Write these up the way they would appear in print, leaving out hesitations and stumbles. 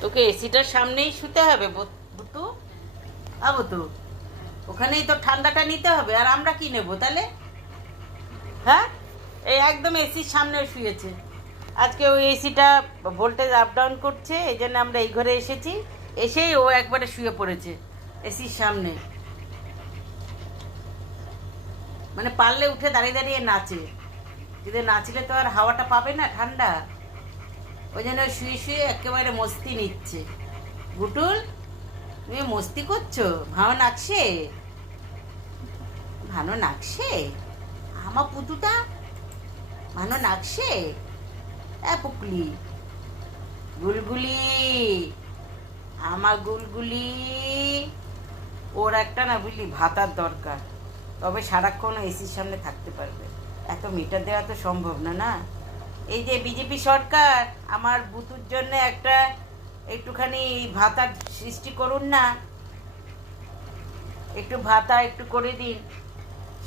তোকে এসিটার সামনেই শুতে হবে বুতু। তো ওখানেই তো ঠান্ডাটা নিতে হবে, আর আমরা কি নেব তাহলে? হ্যাঁ, এই একদম এসির সামনে শুয়েছে। আজকে ওই এসিটা ভোল্টেজ আপ ডাউন করছে, এই জন্য আমরা এই ঘরে এসেছি। এসেই ও একবারে শুয়ে পড়েছে এসির সামনে। মানে পারলে উঠে দাঁড়িয়ে দাঁড়িয়ে নাচে, কিন্তু নাচলে তো আর হাওয়াটা পাবে না ঠান্ডা। ওই জন্য শুয়ে শুয়ে একেবারে মস্তি নিচ্ছে। গুটুল, তুমি মস্তি করছো? ভালো নাচছে, ভালো নাচছে আমার পুতুটা, ভালো নাচছে। পুকলি, গুলগুলি, আমার গুলগুলি। ওর একটা না বুঝলি ভাতার দরকার, তবে সারাক্ষণ এসির সামনে থাকতে পারবে। এত মিটার দেওয়া তো সম্ভব না, না? এই যে বিজেপি সরকার আমার বুতুর জন্য একটা একটুখানি ভাতার সৃষ্টি করুন না, একটু ভাতা একটু করে দিন,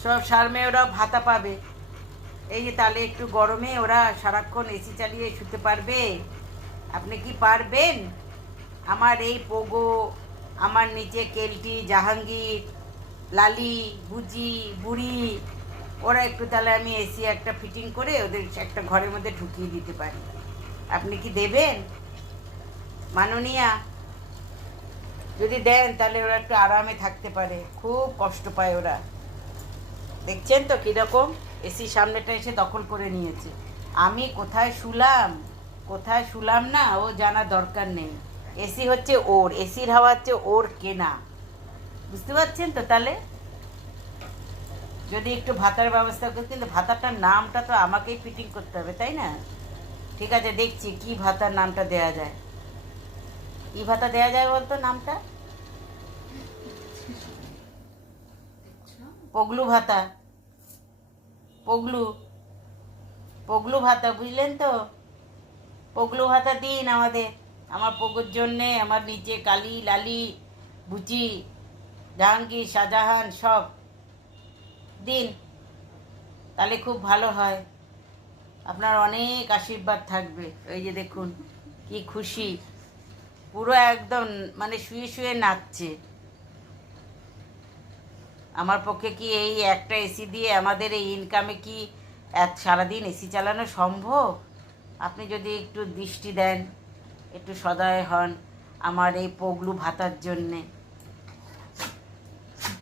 সব সার ওরাও ভাতা পাবে। এই যে তাহলে একটু গরমে ওরা সারাক্ষণ এসি চালিয়ে শুতে পারবে। আপনি কি পারবেন? আমার এই পোগো, আমার নিচে কেলটি, জাহাঙ্গীর, লালি, বুজি, বুড়ি, ওরা একটু তাহলে আমি এসি একটা ফিটিং করে ওদের একটা ঘরের মধ্যে ঢুকিয়ে দিতে পারি। আপনি কি দেবেন মাননীয়া? যদি দেন তাহলে ওরা একটু আরামে থাকতে পারে, খুব কষ্ট পায় ওরা। দেখছেন তো কীরকম এসির সামনেটা এসে দখল করে নিয়েছে। আমি কোথায় শুলাম, কোথায় শুলাম না ও জানার দরকার নেই। এসি হচ্ছে ওর, এসির হাওয়া হচ্ছে ওর কেনা। বুঝতে পারছেন তো তাহলে? যদি একটু ভাতার ব্যবস্থা করে, কিন্তু ভাতাটার নামটা তো আমাকেই ফিটিং করতে হবে, তাই না? ঠিক আছে, দেখছি কি ভাতার নামটা দেয়া যায়। কি ভাতা দেয়া যায় বলতো নামটা? পগলু ভাতা। পগলু, পগলু ভাতা, বুঝলেন তো? পগলু ভাতা দিন আমাদের, আমার পগুর জন্যে, আমার নিচে কালি, লালি, বুচি, জাহাঙ্গীর, শাহজাহান সব দিন, তাহলে খুব ভালো হয়। আপনার অনেক আশীর্বাদ থাকবে। ওই যে দেখুন কি খুশি, পুরো একদম মানে শুয়ে শুয়ে নাচছে। আমার পক্ষে কি এই একটা এসি দিয়ে আমাদের এই ইনকামে কি সারাদিন এসি চালানো সম্ভব? আপনি যদি একটু দৃষ্টি দেন, একটু সদয় হন আমার এই পগলু ভাতার জন্যে।